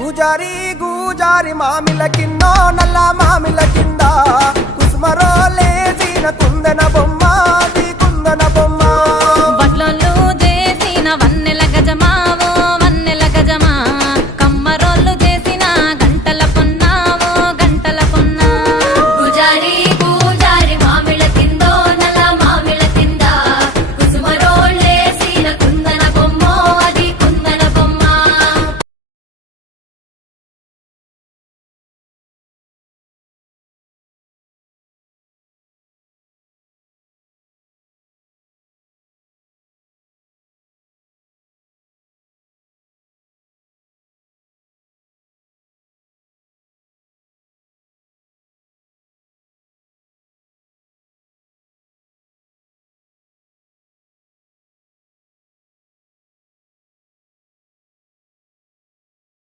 గూజారి గూజారి మామిల కిందో నల్ల మామిల కింద కుసుమరో లేచిన కుందన బొమ్మ